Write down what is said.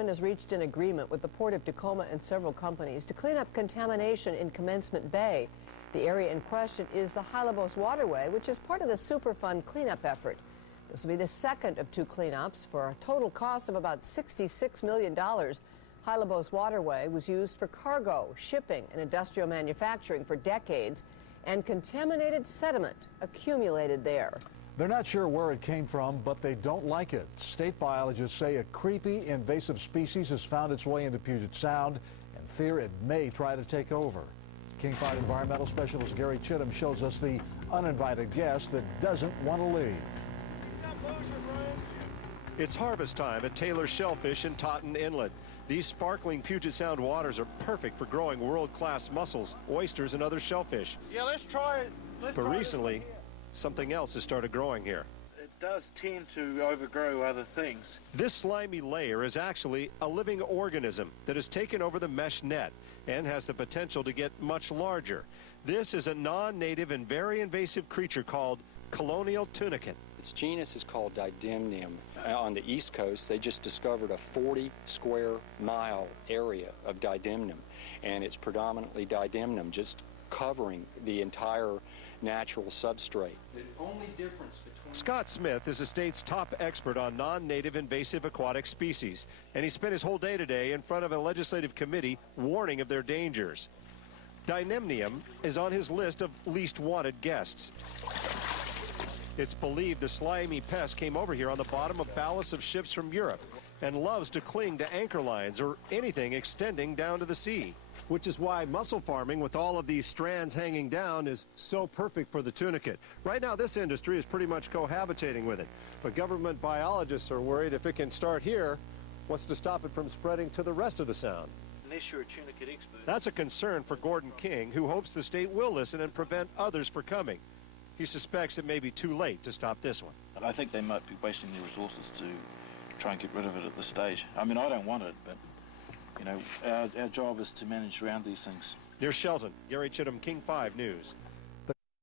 Has reached an agreement with the Port of Tacoma and several companies to clean up contamination in Commencement Bay. The area in question is the Hylabos Waterway, which is part of the Superfund cleanup effort. This will be the second of two cleanups for a total cost of about $66 million. Hylabos Waterway was used for cargo, shipping, and industrial manufacturing for decades, and contaminated sediment accumulated there. They're not sure where it came from, but they don't like it. State biologists say a creepy, invasive species has found its way into Puget Sound and fear it may try to take over. King 5 environmental specialist Gary Chittum shows us the uninvited guest that doesn't want to leave. It's harvest time at Taylor Shellfish in Totten Inlet. These sparkling Puget Sound waters are perfect for growing world-class mussels, oysters, and other shellfish. Yeah, let's try it. But recently, something else has started growing here. It does tend to overgrow other things. This slimy layer is actually a living organism that has taken over the mesh net and has the potential to get much larger. This is a non-native and very invasive creature called colonial tunicate. Its genus is called Didymnium. On the East Coast, they just discovered a 40 square mile area of Didymnium, and it's predominantly Didymnium, just covering the entire natural substrate. The only difference between... Scott Smith is the state's top expert on non-native invasive aquatic species, and he spent his whole day today in front of a legislative committee warning of their dangers. Didymnium is on his list of least wanted guests. It's believed the slimy pest came over here on the bottom of ballasts of ships from Europe and loves to cling to anchor lines or anything extending down to the sea. Which is why mussel farming with all of these strands hanging down is so perfect for the tunicate. Right now, this industry is pretty much cohabitating with it. But government biologists are worried if it can start here, what's to stop it from spreading to the rest of the sound? Unless you're a tunicate expert. That's a concern for Gordon King, who hopes the state will listen and prevent others from coming. He suspects it may be too late to stop this one. I think they might be wasting their resources to try and get rid of it at this stage. I mean, I don't want it, but you know, our job is to manage around these things. Near Shelton, Gary Chittum, King 5 News.